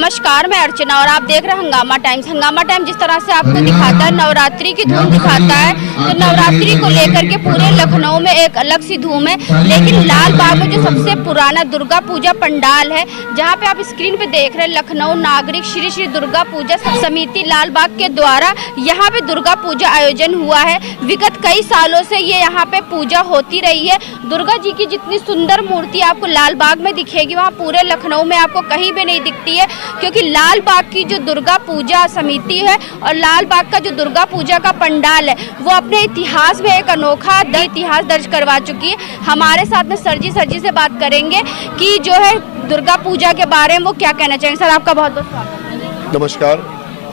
नमस्कार, मैं अर्चना और आप देख रहे हैं हंगामा टाइम्स। हंगामा टाइम जिस तरह से आपको दिखाता है, नवरात्रि की धूम दिखाता है, तो नवरात्रि को लेकर के पूरे लखनऊ में एक अलग सी धूम है। लेकिन लाल बाग में जो सबसे पुराना दुर्गा पूजा पंडाल है, जहां पे आप स्क्रीन पे देख रहे हैं, लखनऊ नागरिक श्री श्री दुर्गा पूजा समिति लाल बाग के द्वारा यहाँ पे दुर्गा पूजा आयोजन हुआ है। विगत कई सालों से ये यहाँ पे पूजा होती रही है। दुर्गा जी की जितनी सुंदर मूर्ति आपको लाल बाग में दिखेगी, वहाँ पूरे लखनऊ में आपको कहीं भी नहीं दिखती है, क्योंकि लाल बाग की जो दुर्गा पूजा समिति है और लाल बाग का जो दुर्गा पूजा का पंडाल है, वो अपने इतिहास में एक अनोखा इतिहास दर्ज करवा चुकी है। हमारे साथ में सर जी से बात करेंगे कि जो है दुर्गा पूजा के बारे में वो क्या कहना चाहेंगे। सर, आपका बहुत बहुत स्वागत। नमस्कार,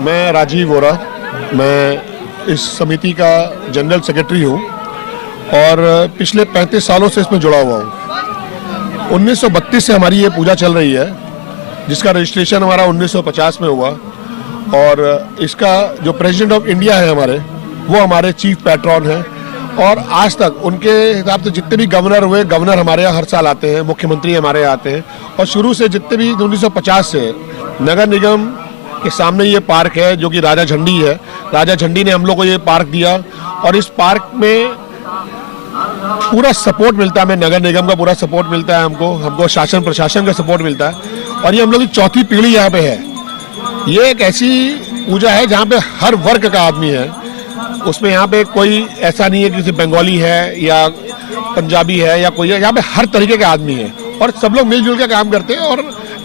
मैं राजीव वोरा, मैं इस समिति का जनरल सेक्रेटरी हूँ और पिछले 35 सालों से इसमें जुड़ा हुआ हूँ। 1932 से हमारी ये पूजा चल रही है, जिसका रजिस्ट्रेशन हमारा 1950 में हुआ और इसका जो प्रेसिडेंट ऑफ इंडिया है हमारे, वो हमारे चीफ पैट्रॉन हैं और आज तक उनके हिसाब से जितने भी गवर्नर हुए, गवर्नर हमारे यहाँ हर साल आते हैं, मुख्यमंत्री हमारे यहाँ आते हैं और शुरू से जितने भी 1950 से नगर निगम के सामने ये पार्क है जो कि राजा झंडी है। राजा झंडी ने हम लोग को ये पार्क दिया और इस पार्क में पूरा सपोर्ट मिलता है, हमें नगर निगम का पूरा सपोर्ट मिलता है, हमको शासन प्रशासन का सपोर्ट मिलता है और ये हम लोग की चौथी पीढ़ी यहाँ पे है। ये एक ऐसी पूजा है जहाँ पे हर वर्ग का आदमी है, उसमें यहाँ पे कोई ऐसा नहीं है कि किसी बंगाली है या पंजाबी है या कोई है, यहाँ पे हर तरीके के आदमी है और सब लोग मिलजुल के काम करते हैं और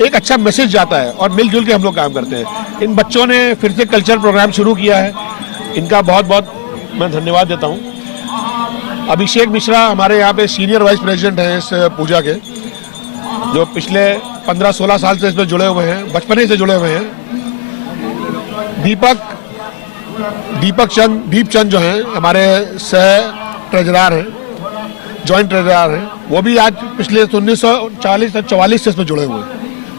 एक अच्छा मैसेज जाता है और मिलजुल के हम लोग काम करते हैं। इन बच्चों ने फिर से कल्चर प्रोग्राम शुरू किया है, इनका बहुत बहुत मैं धन्यवाद देता हूँ। अभिषेक मिश्रा हमारे यहाँ पे सीनियर वाइस प्रेसिडेंट हैं इस पूजा के, जो पिछले 15-16 साल से इसमें जुड़े हुए हैं, बचपन से जुड़े हुए हैं। दीप चंद जो हैं हमारे सह ट्रेजरार हैं, जॉइंट ट्रेजरार हैं, वो भी आज पिछले 1944 से इसमें जुड़े हुए हैं।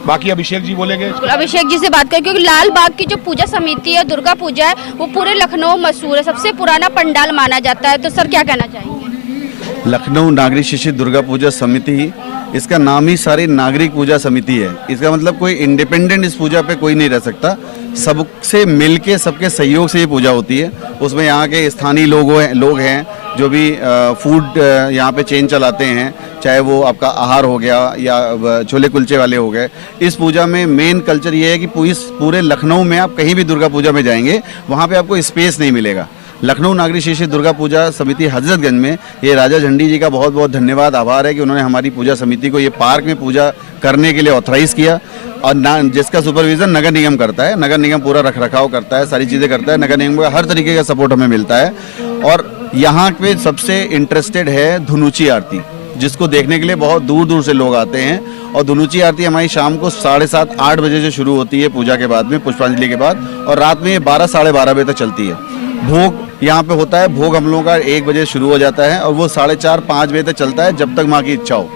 बाकी अभिषेक जी बोलेंगे। अभिषेक जी से बात करें, क्योंकि लाल बाग की जो पूजा समिति है, दुर्गा पूजा है, वो पूरे लखनऊ मशहूर है, सबसे पुराना पंडाल माना जाता है। तो सर क्या कहना चाहेंगे? लखनऊ नागरिक श्री श्री दुर्गा पूजा समिति, इसका नाम ही सारी नागरिक पूजा समिति है। इसका मतलब कोई इंडिपेंडेंट इस पूजा पे कोई नहीं रह सकता, सबसे मिलके सबके सहयोग से ये पूजा होती है। उसमें यहाँ के स्थानीय लोग हैं जो भी फूड यहाँ पे चेन चलाते हैं, चाहे वो आपका आहार हो गया या छोले कुलचे वाले हो गए। इस पूजा में मेन कल्चर ये है कि पूरे लखनऊ में आप कहीं भी दुर्गा पूजा में जाएंगे, वहाँ पे आपको स्पेस नहीं मिलेगा। लखनऊ नागरिक श्री श्री दुर्गा पूजा समिति हजरतगंज में ये राजा झंडी जी का बहुत बहुत धन्यवाद, आभार है कि उन्होंने हमारी पूजा समिति को ये पार्क में पूजा करने के लिए ऑथराइज़ किया और जिसका सुपरविजन नगर निगम करता है। नगर निगम पूरा रखरखाव करता है, सारी चीज़ें करता है। नगर निगम का हर तरीके का सपोर्ट हमें मिलता है और यहाँ पे सबसे इंटरेस्टेड है धुनुची आरती, जिसको देखने के लिए बहुत दूर दूर से लोग आते हैं। और धुनुची आरती हमारी शाम को 7:30-8 बजे से शुरू होती है पूजा के बाद में, पुष्पांजलि के बाद, और रात में ये 12-12:30 बजे तक चलती है। भोग यहाँ पे होता है, भोग हम लोगों का 1 बजे शुरू हो जाता है और वो 4:30-5 बजे तक चलता है, जब तक माँ की इच्छा हो।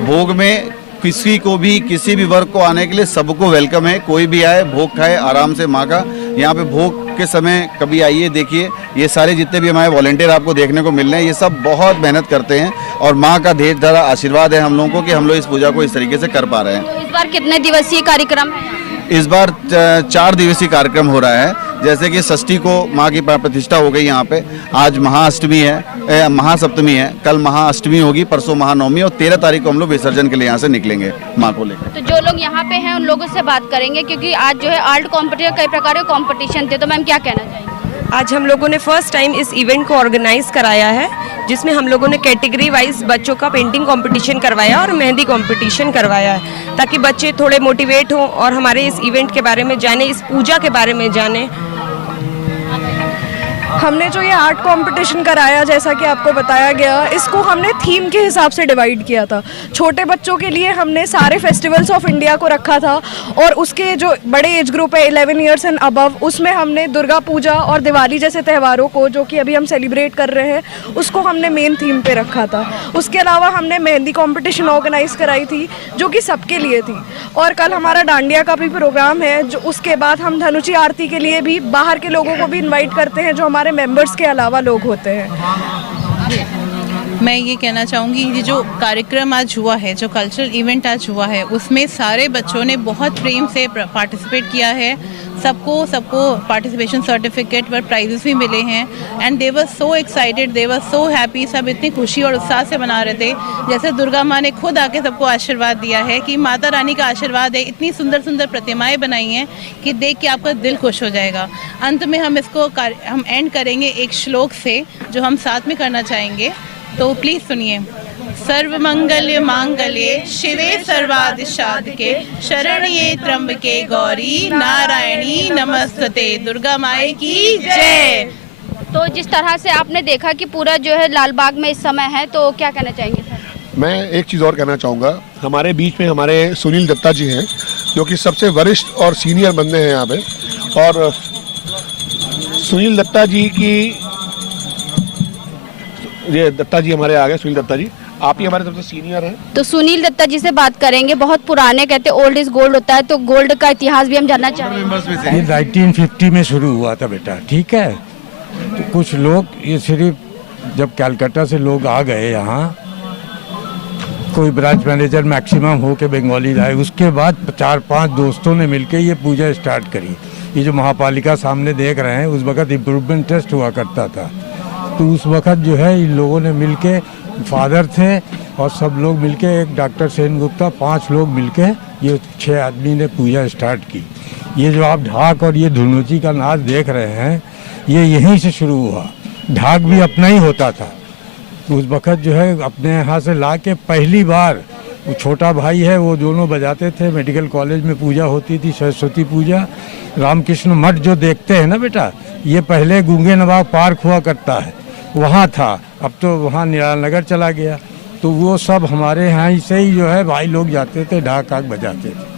भोग में किसी को भी, किसी भी वर्ग को आने के लिए सबको वेलकम है, कोई भी आए, भोग खाए आराम से माँ का। यहाँ पे भोग के समय कभी आइए, देखिए, ये सारे जितने भी हमारे वॉलंटियर आपको देखने को मिल रहे हैं, ये सब बहुत मेहनत करते हैं और माँ का ढेर सारा आशीर्वाद है हम लोगों को कि हम लोग इस पूजा को इस तरीके से कर पा रहे हैं। तो इस बार कितने दिवसीय कार्यक्रम है? इस बार 4 दिवसीय कार्यक्रम हो रहा है। जैसे कि षष्ठी को माँ की प्रतिष्ठा हो गई यहाँ पे, आज महाअष्टमी है, महासप्तमी है, कल महाअष्टमी होगी, परसों महानवमी और 13 तारीख को हम लोग विसर्जन के लिए यहाँ से निकलेंगे माँ को लेकर। तो जो लोग यहाँ पे हैं उन लोगों से बात करेंगे, क्योंकि आज जो है आर्ट कॉम्पिटिशन, कई प्रकार के कॉम्पिटिशन थे, तो मैम क्या कहना चाहेंगे? आज हम लोगों ने फर्स्ट टाइम इस इवेंट को ऑर्गेनाइज कराया है, जिसमें हम लोगों ने कैटेगरी वाइज बच्चों का पेंटिंग कंपटीशन करवाया और मेहंदी कंपटीशन करवाया है, ताकि बच्चे थोड़े मोटिवेट हों और हमारे इस इवेंट के बारे में जाने, इस पूजा के बारे में जाने। हमने जो ये आर्ट कंपटीशन कराया, जैसा कि आपको बताया गया, इसको हमने थीम के हिसाब से डिवाइड किया था। छोटे बच्चों के लिए हमने सारे फेस्टिवल्स ऑफ इंडिया को रखा था, और उसके जो बड़े एज ग्रुप है 11 ईयर्स एंड अबव, उसमें हमने दुर्गा पूजा और दिवाली जैसे त्योहारों को, जो कि अभी हम सेलिब्रेट कर रहे हैं, उसको हमने मेन थीम पे रखा था। उसके अलावा हमने मेहंदी कंपटीशन ऑर्गेनाइज कराई थी, जो कि सबके लिए थी। और कल हमारा डांडिया का भी प्रोग्राम है, जो उसके बाद हम धनुची आरती के लिए भी बाहर के लोगों को भी इन्वाइट करते हैं, जो हमारे मेंबर्स के अलावा लोग होते हैं। मैं ये कहना चाहूँगी, ये जो कार्यक्रम आज हुआ है, जो कल्चरल इवेंट आज हुआ है, उसमें सारे बच्चों ने बहुत प्रेम से पार्टिसिपेट किया है। सबको पार्टिसिपेशन सर्टिफिकेट पर प्राइजेस भी मिले हैं, and they were so excited, they were so happy. सब इतनी खुशी और उत्साह से मना रहे थे, जैसे दुर्गा माँ ने खुद आके सबको आशीर्वाद दिया है कि माता रानी का आशीर्वाद है। इतनी सुंदर सुंदर प्रतिमाएं बनाई हैं कि देख के आपका दिल खुश हो जाएगा। अंत में हम एंड करेंगे एक श्लोक से, जो हम साथ में करना चाहेंगे, तो प्लीज़ सुनिए। सर्वमंगल्य मांगल्ये शिवे सर्वादिशाधिके शरण्ये त्र्यंबके गौरी नारायणी नमस्तते। दुर्गा माई की जय। तो जिस तरह से आपने देखा कि पूरा जो है लाल बाग में इस समय है, तो क्या कहना चाहेंगे सर? मैं एक चीज़ और कहना चाहूँगा। हमारे बीच में हमारे सुनील दत्ता जी हैं, जो कि सबसे वरिष्ठ और सीनियर बंदे हैं यहाँ पे। और सुनील दत्ता जी की, ये दत्ता जी हमारे आ गए। सुनील दत्ता जी, आप ही हमारे सबसे सीनियर हैं। तो सुनील दत्ता जी से बात करेंगे। बहुत पुराने, कहते ओल्ड इज गोल्ड होता है, तो गोल्ड का इतिहास भी हम जानना चाहेंगे। ये 1950 में शुरू हुआ था बेटा, ठीक है। तो कुछ लोग, ये सिर्फ जब कलकत्ता से लोग आ गए यहाँ, कोई ब्रांच मैनेजर मैक्सिमम हो के बंगाली लाए, उसके बाद 4-5 दोस्तों ने मिलकर ये पूजा स्टार्ट करी। ये जो महापालिका सामने देख रहे हैं, उस वक्त इम्प्रूवमेंट टेस्ट हुआ करता था। तो उस वक्त जो है इन लोगों ने मिलके, फादर थे और सब लोग मिलके, एक डॉक्टर सेन गुप्ता, 5 लोग मिलके ये 6 आदमी ने पूजा स्टार्ट की। ये जो आप ढाक और ये धुनुची का नाच देख रहे हैं, ये यहीं से शुरू हुआ। ढाक भी अपना ही होता था उस वक्त, जो है अपने यहाँ से ला के पहली बार, वो छोटा भाई है, वो दोनों बजाते थे। मेडिकल कॉलेज में पूजा होती थी, सरस्वती पूजा। रामकृष्ण मठ जो देखते हैं ना बेटा, ये पहले गूंगे नवाब पार्क हुआ करता है, वहाँ था। अब तो वहाँ निराला नगर चला गया। तो वो सब हमारे यहाँ से ही जो है भाई लोग जाते थे, ढाक आक बजाते थे।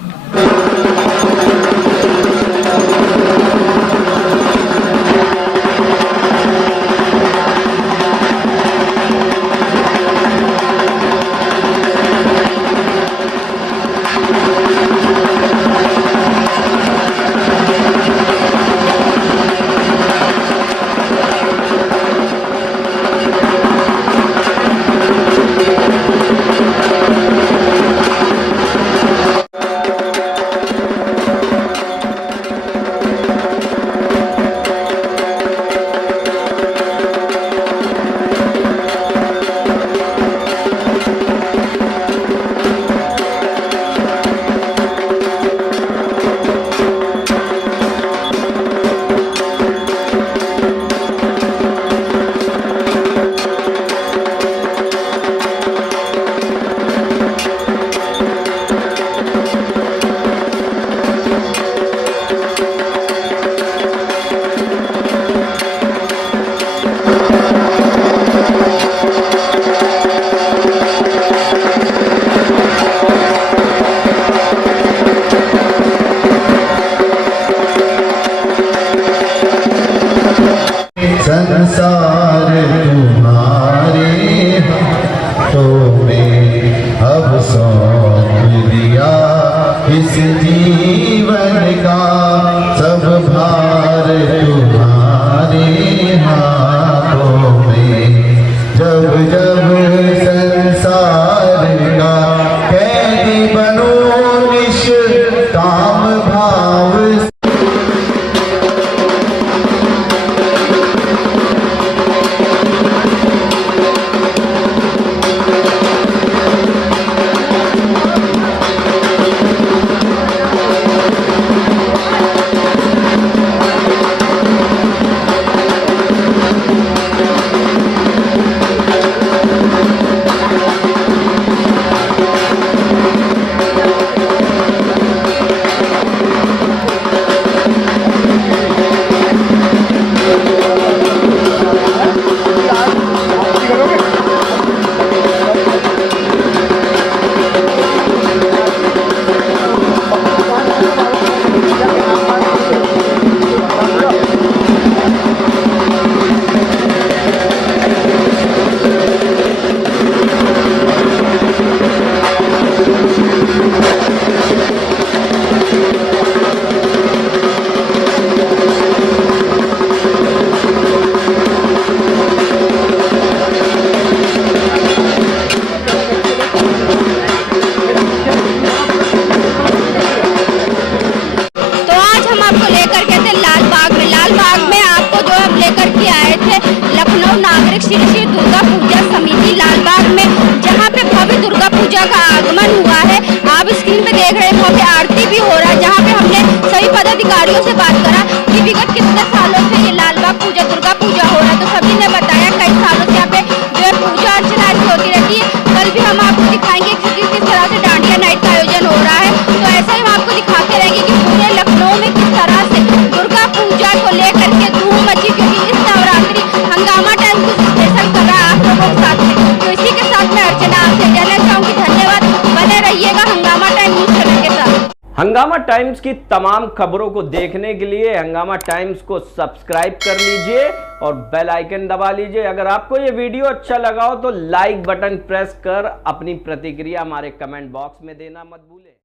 नागरिक श्री दुर्गा पूजा समिति लालबाग में, जहां पे भव्य दुर्गा पूजा का आगमन हुआ है। आप स्क्रीन पे देख रहे हैं भव्य आरती भी हो रहा है, जहां पे हमने सभी पदाधिकारियों से बात करा कि विगत कितने सालों से ये लालबाग पूजा दुर्गा पूजा हो रहा है। तो सभी ने बताया कई सालों से यहाँ पे जो है पूजा अर्चना ऐसी होती रहती है। कल भी हम आपको दिखाएंगे कि किस तरह से डांडिया नाइट का आयोजन हो रहा है। तो ऐसा ही हम आपको दिखाते रहेंगे कि पूरे लखनऊ में किस तरह से दुर्गा पूजा को लेकर के धूम मची, क्योंकि इस नवरात्रि हंगामा टाइम कुछ स्पेशल कर रहा है आप लोगों के साथ में। तो इसी के साथ मैं अर्चना आपसे कहना चाहूंगी धन्यवाद, बने रहिएगा हंगामा टाइम न्यूज चैनल के साथ। हंगामा टाइम्स की तमाम खबरों को देखने के लिए हंगामा टाइम्स को सब्सक्राइब कर लीजिए और बेल आइकन दबा लीजिए। अगर आपको ये वीडियो अच्छा लगा हो तो लाइक बटन प्रेस कर अपनी प्रतिक्रिया हमारे कमेंट बॉक्स में देना मत भूलें।